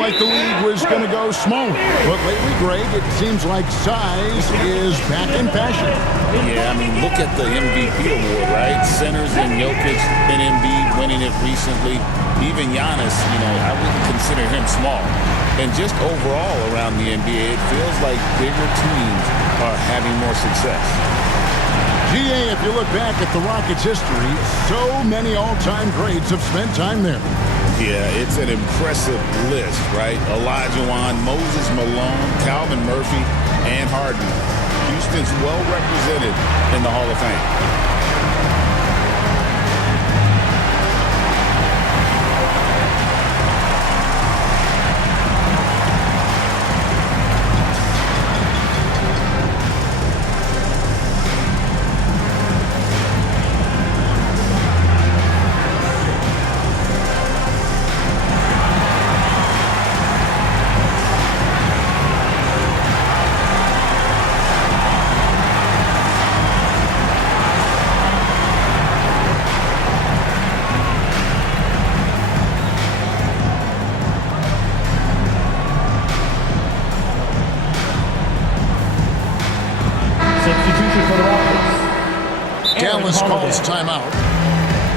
like the league was going to go smaller. But lately, Greg, it seems like size is back in fashion. Yeah, I mean, look at the MVP award, right? Centers and Jokic and Embiid winning it recently. Even Giannis, I wouldn't consider him small. And just overall around the NBA, it feels like bigger teams are having more success. GA, if you look back at the Rockets' history, so many all-time greats have spent time there. Yeah, it's an impressive list, right? Olajuwon, Moses Malone, Calvin Murphy, and Harden. Houston's well represented in the Hall of Fame. Dallas calls timeout.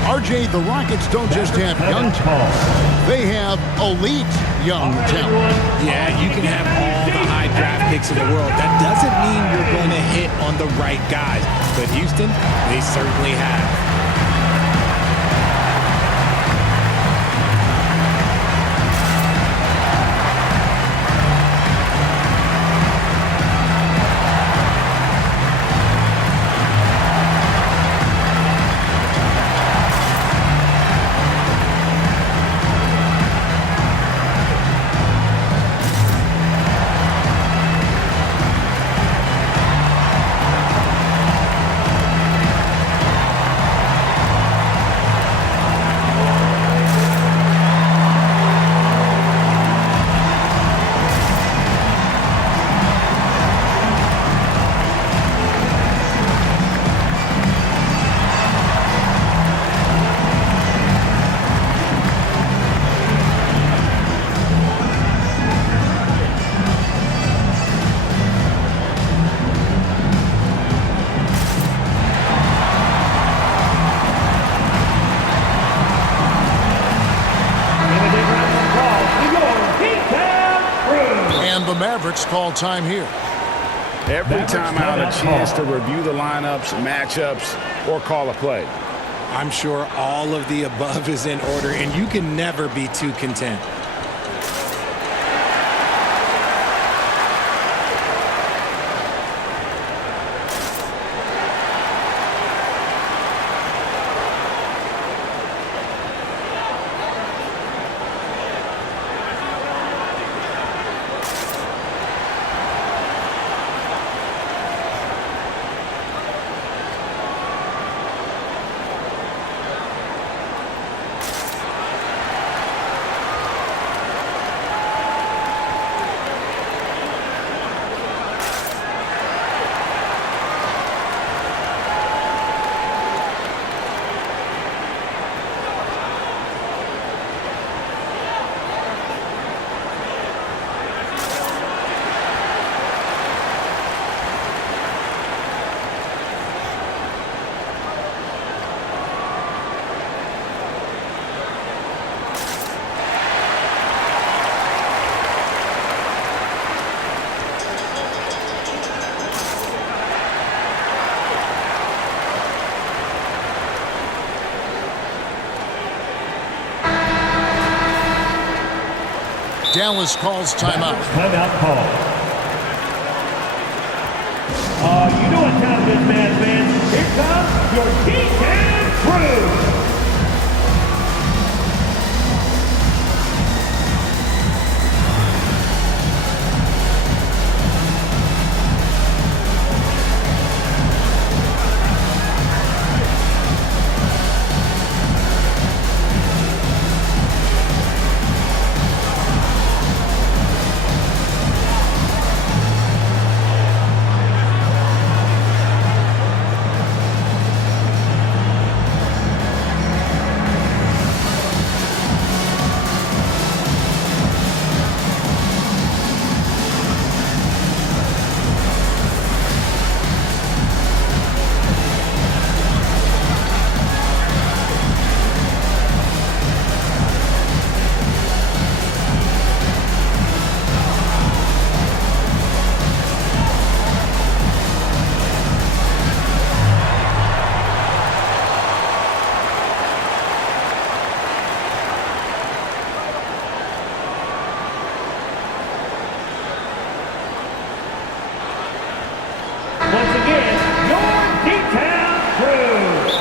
RJ, the Rockets don't just have young talent. They have elite young talent. Yeah, you can have all the high draft picks in the world. That doesn't mean you're going to hit on the right guys. But Houston, they certainly have. The Mavericks call time here. Every time out, a chance to review the lineups, matchups, or call a play. I'm sure all of the above is in order, and you can never be too content. Dallas calls timeout. Timeout call. You know what time it is, man, fans. Here comes your P10 crew.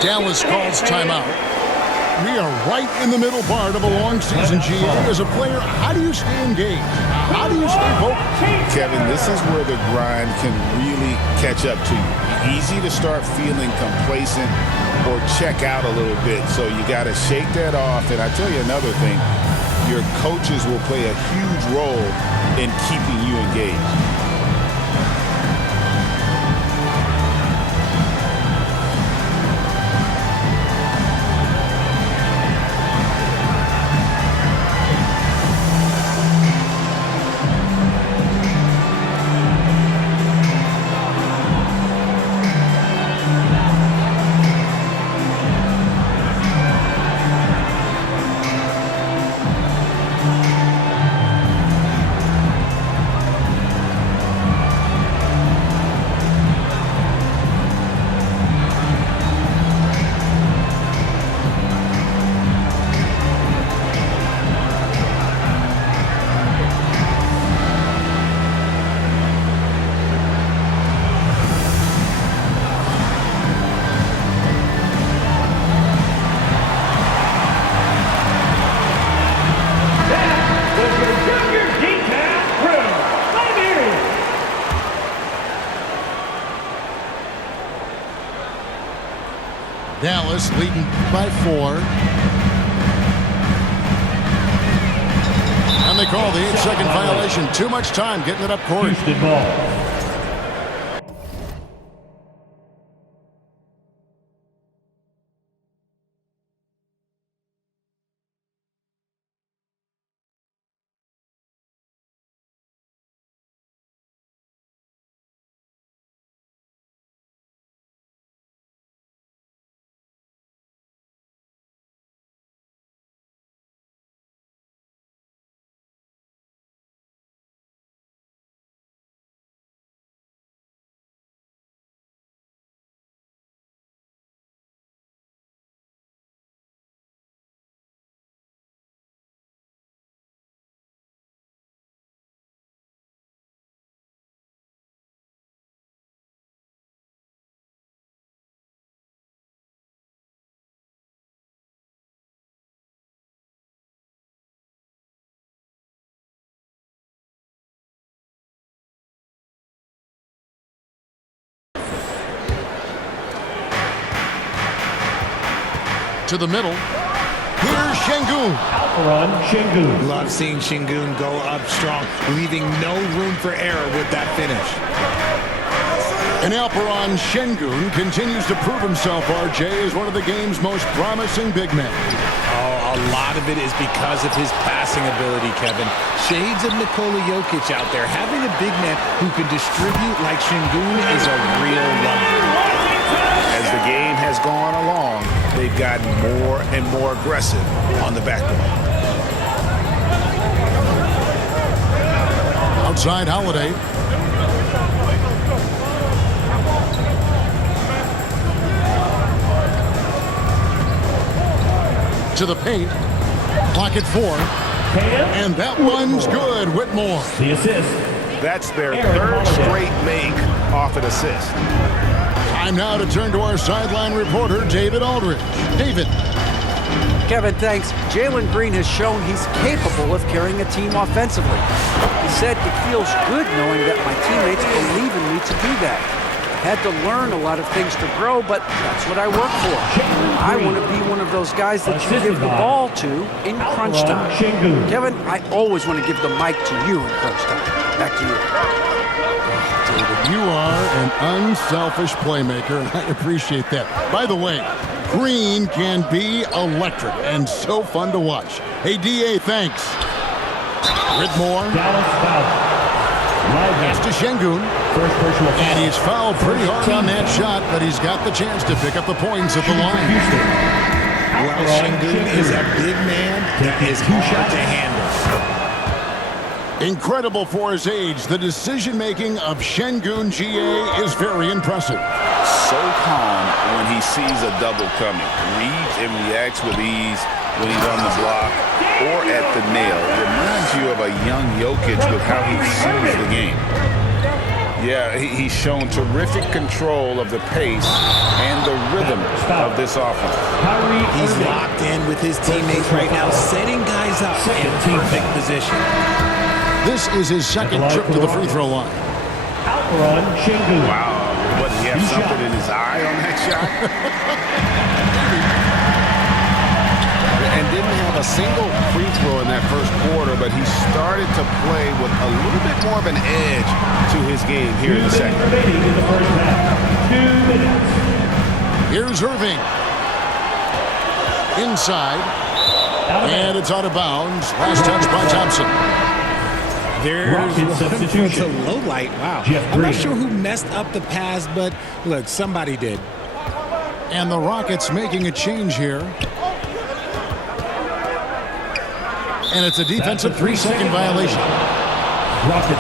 Dallas calls timeout. We are right in the middle part of a long season, GA. As a player, how do you stay engaged? How do you stay focused? Kevin, this is where the grind can really catch up to you. Easy to start feeling complacent or check out a little bit. So you got to shake that off. And I tell you another thing, your coaches will play a huge role in keeping you engaged. Dallas leading by 4. And they call the 8-second violation. Too much time getting it up court. Houston ball. To the middle. Here's Şengün. Run, Şengün. Love seeing Şengün go up strong, leaving no room for error with that finish. And Alperen Şengün continues to prove himself, RJ, as one of the game's most promising big men. Oh, a lot of it is because of his passing ability, Kevin. Shades of Nikola Jokic out there. Having a big man who can distribute like Şengün is a real luxury. As the game has gone along, they've gotten more and more aggressive on the backboard. Outside Holiday. To the paint. Clock at 4. And that one's good. Whitmore. The assist. That's their third straight make off an assist. Time now to turn to our sideline reporter, David Aldridge. David. Kevin, thanks. Jalen Green has shown he's capable of carrying a team offensively. He said it feels good knowing that my teammates believe in me to do that. I had to learn a lot of things to grow, but that's what I work for. I want to be one of those guys that you give the ball to in crunch time. Kevin, I always want to give the mic to you in crunch time. Back to you. You are an unselfish playmaker, and I appreciate that. By the way, Green can be electric and so fun to watch. Hey, DA, thanks. Whitmore. Pass to Şengün. And he's fouled pretty hard on that shot, but he's got the chance to pick up the points at the line. Well, Şengün is a big man that is hard to handle. Incredible for his age. The decision-making of Şengün GA is very impressive. So calm when he sees a double coming. Reads and reacts with ease when he's on the block or at the nail. Reminds you of a young Jokic with how he sees the game. Yeah, he's shown terrific control of the pace and the rhythm of this offense. He's locked in with his teammates right now, setting guys up in perfect position. This is his second trip to the free throw line. Outrun Shingu. Wow, what, he have something in his eye on that shot? And didn't have a single free throw in that first quarter, but he started to play with a little bit more of an edge to his game here in the second. Remaining in the first half. 2 minutes. Here's Irving. Inside. And it's out of bounds. Last touch by Thompson. There's substitution. a low light. Wow. I'm not sure who messed up the pass, but look, somebody did. And the Rockets making a change here. And it's a defensive 3-second violation.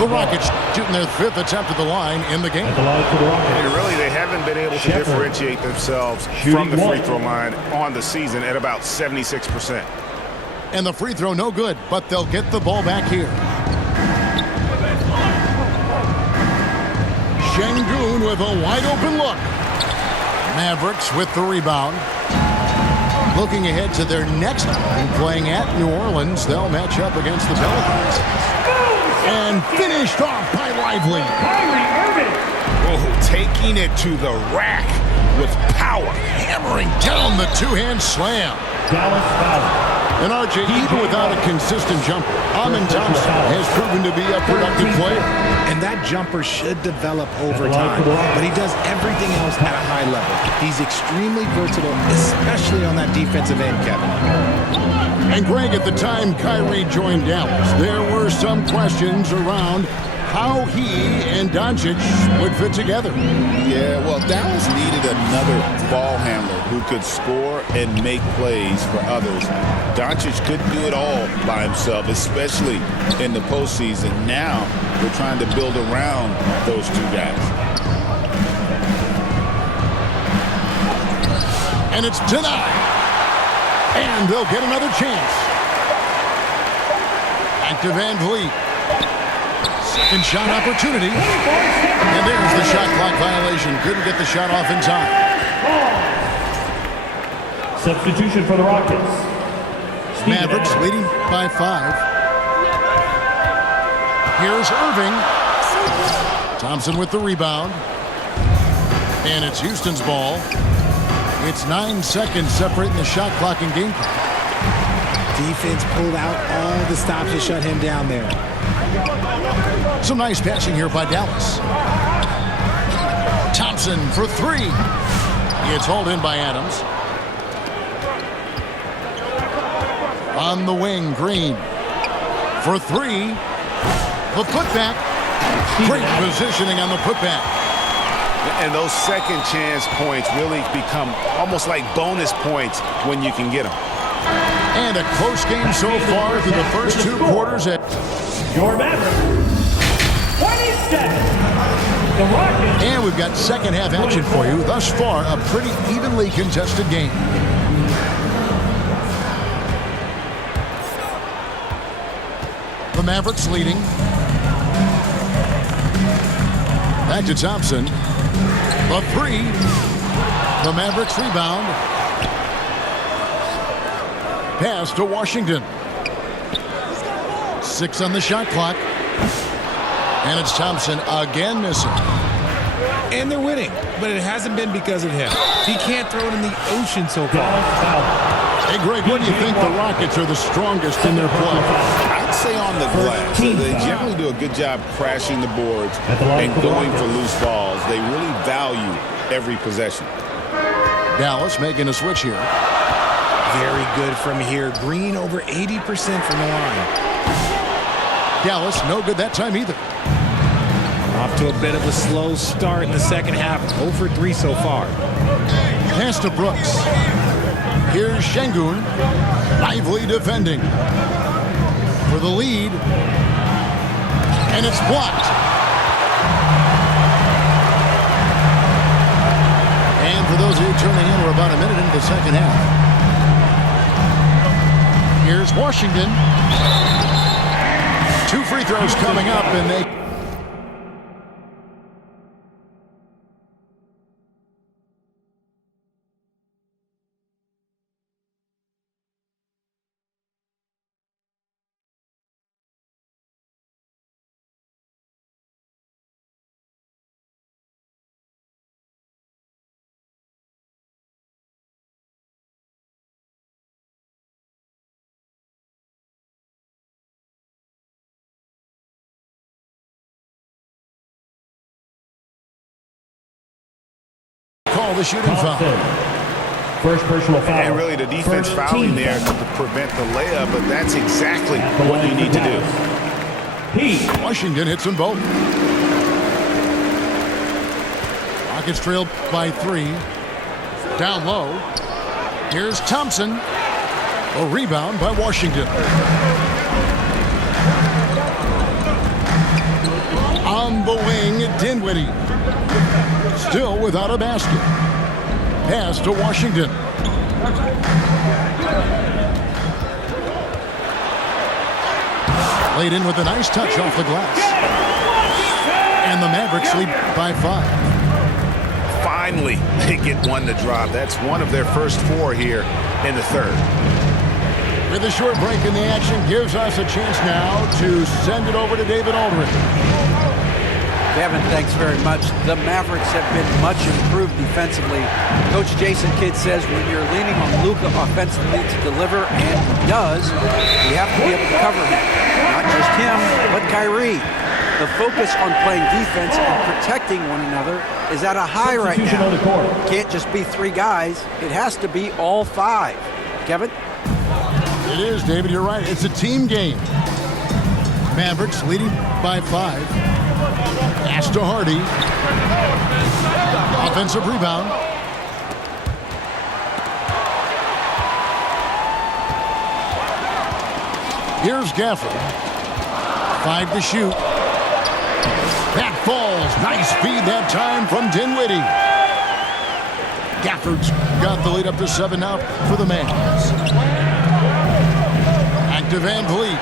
The Rockets shooting their 5th attempt at the line in the game. And really, they haven't been able to differentiate themselves from the free throw line on the season at about 76%. And the free throw no good, but they'll get the ball back here. Şengün with a wide open look. Mavericks with the rebound. Looking ahead to their next game, playing at New Orleans, they'll match up against the Pelicans. And finished off by Lively. Oh, taking it to the rack with power. Hammering down the two-hand slam. Dallas foul. And RJ, even without a consistent jumper, Amin Thompson has proven to be a productive player. And that jumper should develop over time, but he does everything else at a high level. He's extremely versatile, especially on that defensive end, Kevin. And Greg, at the time Kyrie joined Dallas, there were some questions around how he and Doncic would fit together. Yeah, well, Dallas needed another ball handler who could score and make plays for others. Doncic couldn't do it all by himself, especially in the postseason. Now they're trying to build around those two guys. And it's denied. And they'll get another chance. Back to Van Vliet. Second shot opportunity. And there's the shot clock violation. Couldn't get the shot off in time. Substitution for the Rockets. Mavericks leading by 5. Here's Irving. Thompson with the rebound. And it's Houston's ball. It's 9 seconds separating the shot clock and game clock. Defense pulled out all the stops to shut him down there. Some nice passing here by Dallas. Thompson for 3. It's hauled in by Adams. On the wing, Green for 3. The putback. Great positioning on the putback. And those second chance points really become almost like bonus points when you can get them. And a close game so far through the first 2 quarters. Your Mavericks. 27. The Rockets. And we've got second half action for you. Thus far, a pretty evenly contested game. The Mavericks leading. Back to Thompson. The 3. The Mavericks rebound. Pass to Washington. 6 on the shot clock. And it's Thompson again missing. And they're winning, but it hasn't been because of him. He can't throw it in the ocean so far. Hey, Greg, what do you think the Rockets are the strongest in their play? I'd say on the glass. They generally do a good job crashing the boards and going for loose balls. They really value every possession. Dallas making a switch here. Very good from here. Green over 80% from the line. Dallas no good that time either. Off to a bit of a slow start in the second half. 0 for 3 so far. Pass to Brooks. Here's Şengün. Lively defending. For the lead. And it's blocked. And for those of you tuning in, we're about a minute into the second half. Here's Washington. 2 free throws coming up, and they... call the shooting foul. First personal foul. And really the defense First fouling team there foul. to prevent the layup, but that's exactly what you need to do. Washington hits them both. Rockets trail by 3. Down low. Here's Thompson. A rebound by Washington. On the wing, Dinwiddie. Still without a basket. Pass to Washington. Laid in with a nice touch off the glass. And the Mavericks lead by 5. Finally, they get one to drop. That's one of their first 4 here in the third. With a short break in the action, gives us a chance now to send it over to David Aldridge. Kevin, thanks very much. The Mavericks have been much improved defensively. Coach Jason Kidd says when you're leaning on Luka offensively to deliver, and he does, you have to be able to cover him. Not just him, but Kyrie. The focus on playing defense and protecting one another is at a high right now. It can't just be 3 guys. It has to be all 5. Kevin? It is, David. You're right. It's a team game. Mavericks leading by 5. Pass to Hardy. Offensive rebound. Here's Gafford. 5 to shoot. That falls. Nice feed that time from Dinwiddie. Gafford's got the lead up to 7 now for the Mavs. Back to Van Vliet.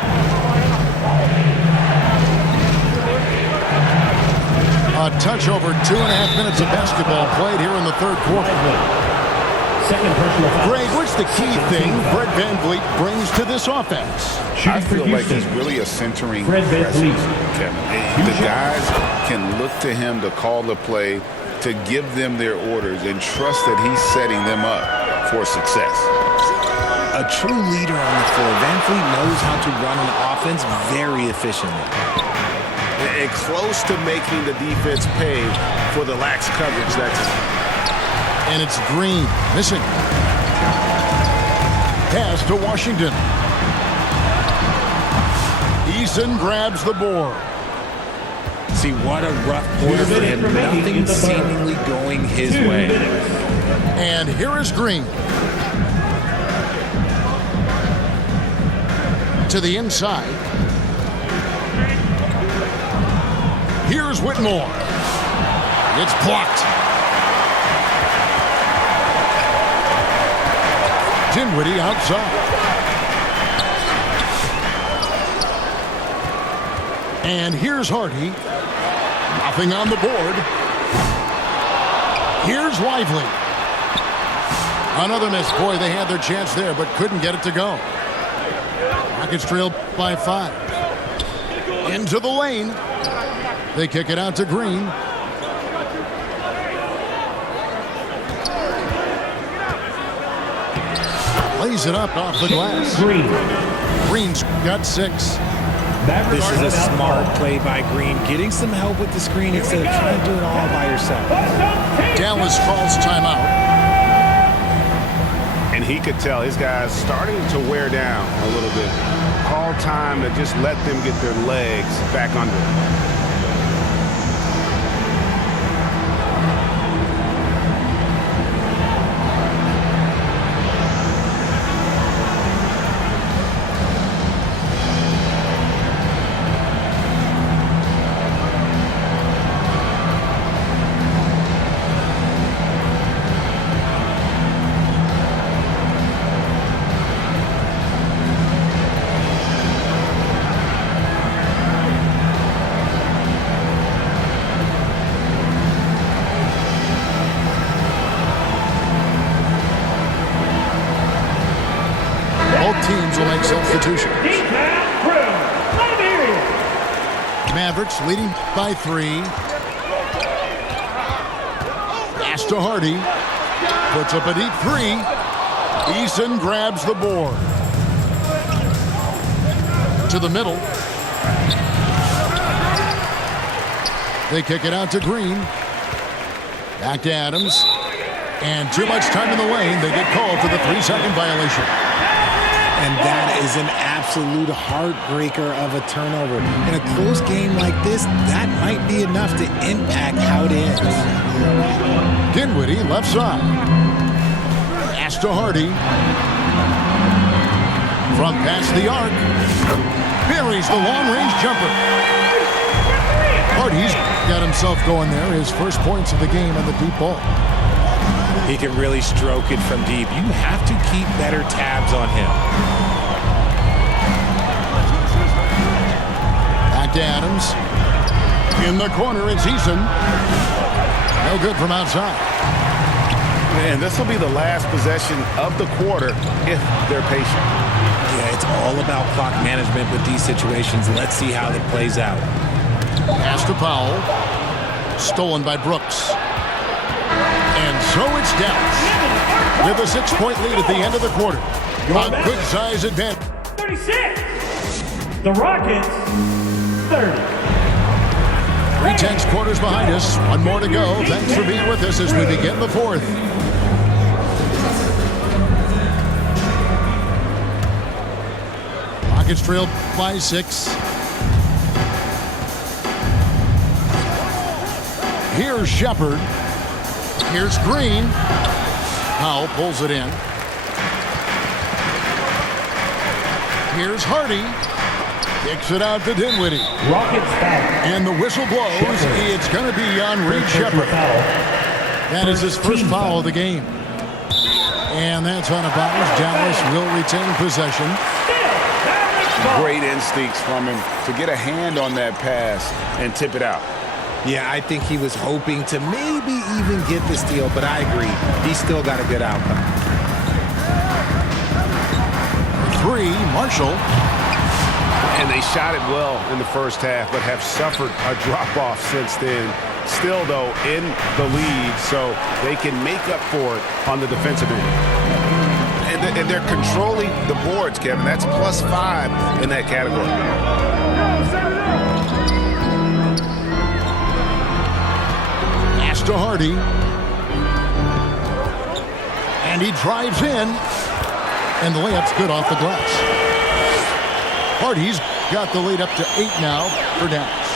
A touch over 2.5 minutes of basketball played here in the third quarter. Second personal foul. Greg, what's the key thing Fred Van Vliet brings to this offense? I feel like he's really a centering presence, Kevin. The guys can look to him to call the play, to give them their orders, and trust that he's setting them up for success. A true leader on the floor. Van Vliet knows how to run an offense very efficiently. And close to making the defense pay for the lax coverage that time. And it's Green missing. Pass to Washington. Eason grabs the board. See, what a rough quarter for him. Nothing seemingly going his way. And here is Green. To the inside. Here's Whitmore. It's blocked. Dinwiddie outside. And here's Hardy. Nothing on the board. Here's Lively. Another miss. Boy, they had their chance there, but couldn't get it to go. Rockets trailed by 5. Into the lane. They kick it out to Green. Lays it up off the glass. Green's got 6. This is a smart play by Green, getting some help with the screen instead of trying to do it all by yourself. Dallas calls timeout. And he could tell his guys starting to wear down a little bit. Call time to just let them get their legs back under them. Teams will make substitutions. Mavericks leading by 3. Pass to Hardy. Puts up a deep 3. Eason grabs the board. To the middle. They kick it out to Green. Back to Adams. And too much time in the lane. They get called for the 3-second violation. And that is an absolute heartbreaker of a turnover. In a close game like this, that might be enough to impact how it ends. Dinwiddie, left side. Pass to Hardy. From past the arc. Buries the long-range jumper. Hardy's got himself going there. His first points of the game on the deep ball. He can really stroke it from deep. You have to keep better tabs on him. Back to Adams. In the corner, it's Eason. No good from outside. Man, this will be the last possession of the quarter if they're patient. Yeah, it's all about clock management with these situations. Let's see how it plays out. Pass to Powell. Stolen by Brooks. And so it's Dallas with a 6-point lead at the end of the quarter. A good size advantage. 36. The Rockets, 30. 3 quarters behind us. One more to go. Thanks for being with us as we begin the fourth. Rockets trailed by 6. Here's Shepard. Here's Green. Powell pulls it in. Here's Hardy. Kicks it out to Dinwiddie. Rockets foul. And the whistle blows. It's going to be on Reed Shepard. That is his first foul of the game. And that's on a bounce. Dallas will retain possession. Great instincts from him to get a hand on that pass and tip it out. Yeah, I think he was hoping to maybe even get the steal, but I agree. He still got a good outcome. 3, Marshall. And they shot it well in the first half, but have suffered a drop-off since then. Still, though, in the lead, so they can make up for it on the defensive end. And they're controlling the boards, Kevin. That's +5 in that category. To Hardy. And he drives in. And the layup's good off the glass. Hardy's got the lead up to 8 now for Dallas.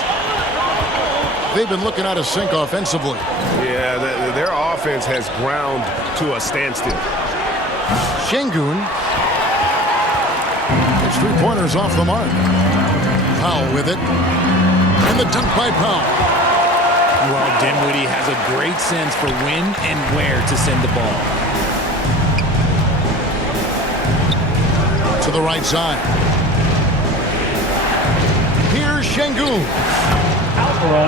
They've been looking out of sync offensively. Yeah, their offense has ground to a standstill. Şengün. His 3-pointers off the mark. Powell with it. And the dunk by Powell. Well, Dinwiddie has a great sense for when and where to send the ball. To the right side. Here's Şengün.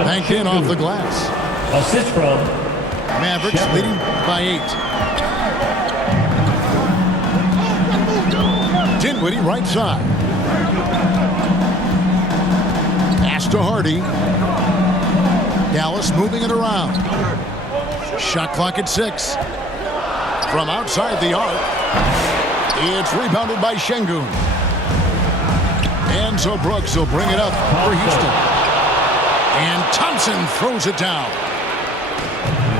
Banked in off the glass. Assist from Mavericks Shepard. leading by 8. Dinwiddie right side. Pass to Hardy. Dallas moving it around. Shot clock at 6. From outside the arc. It's rebounded by Şengün. And so Brooks will bring it up for Houston. And Thompson throws it down.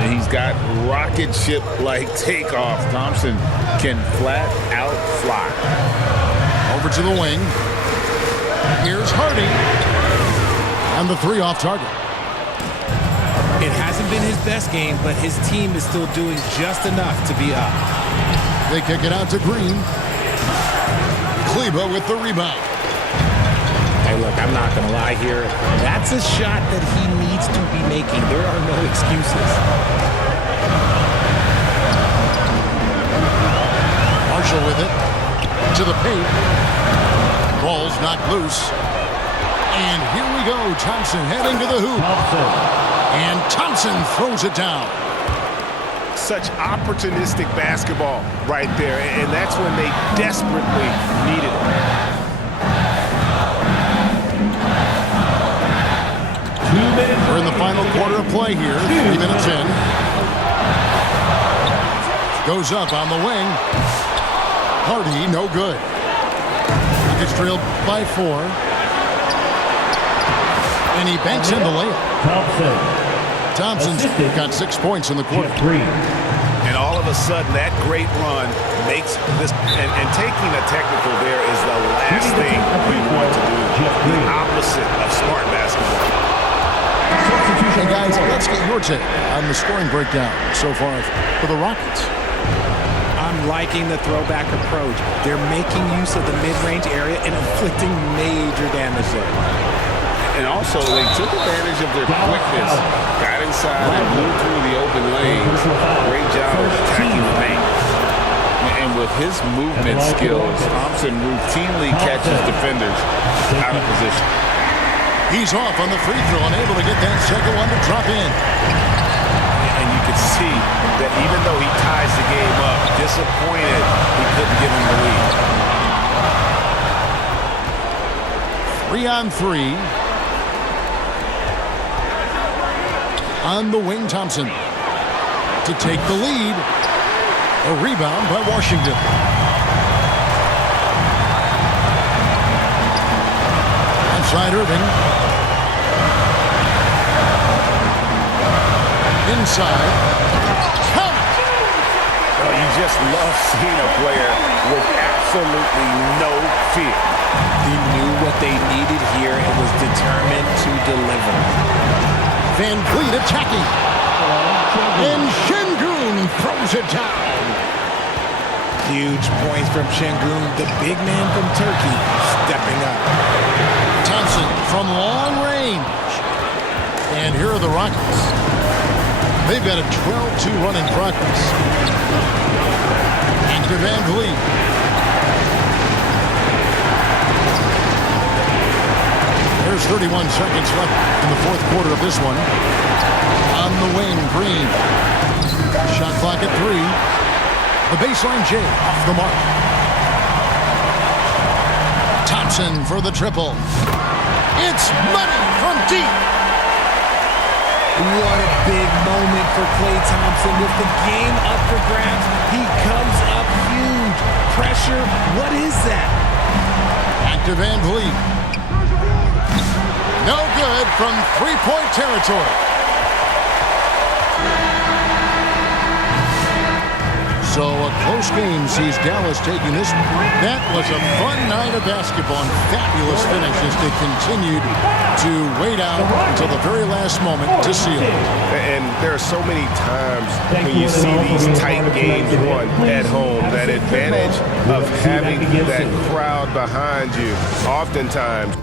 He's got rocket ship-like takeoff. Thompson can flat out fly. Over to the wing. Here's Hardy. And the 3 off target. It hasn't been his best game, but his team is still doing just enough to be up. They kick it out to Green. Kleba with the rebound. Hey, look, I'm not going to lie here. That's a shot that he needs to be making. There are no excuses. Marshall with it. To the paint. Ball's knocked loose. And here we go. Thompson heading to the hoop. And Thompson throws it down. Such opportunistic basketball right there, and that's when they desperately needed it. We're in the final quarter of play here. 3 minutes in. Goes up on the wing. Hardy, no good. Gets trailed by 4. And he banks in the layup. Thompson's got 6 points in the quarter. And all of a sudden, that great run makes this, and taking a technical there is the last thing we want to do. The opposite of smart basketball. Hey guys, let's get your take on the scoring breakdown so far for the Rockets. I'm liking the throwback approach. They're making use of the mid-range area and inflicting major damage there. And also, they took advantage of their quickness, got inside and moved through the open lanes. Great job of attacking the paint. And with his movement skills, Thompson routinely catches defenders out of position. He's off on the free throw and able to get that second one to drop in. And you can see that even though he ties the game up, disappointed he couldn't give him the lead. 3-on-3. On the wing, Thompson to take the lead. A rebound by Washington. Outside Irving. Inside. Count. Well, you just love seeing a player with absolutely no fear. He knew what they needed here and was determined to deliver. Van Vliet attacking. And Şengün throws it down. Huge points from Şengün, the big man from Turkey, stepping up. Thompson from long range. And here are the Rockets. They've got a 12-2 run in progress. And to Van Vliet. There's 31 seconds left in the fourth quarter of this one. On the wing, Green. Shot clock at 3. The baseline J off the mark. Thompson for the triple. It's money from deep. What a big moment for Klay Thompson with the game up for grabs. He comes up huge. Pressure, what is that? Back to Van Vliet. No good from three-point territory. So a close game sees Dallas taking this. That was a fun night of basketball and fabulous finish as they continued to wait out until the very last moment to seal it. And there are so many times when you see these tight games won at home, that advantage of having that crowd behind you, oftentimes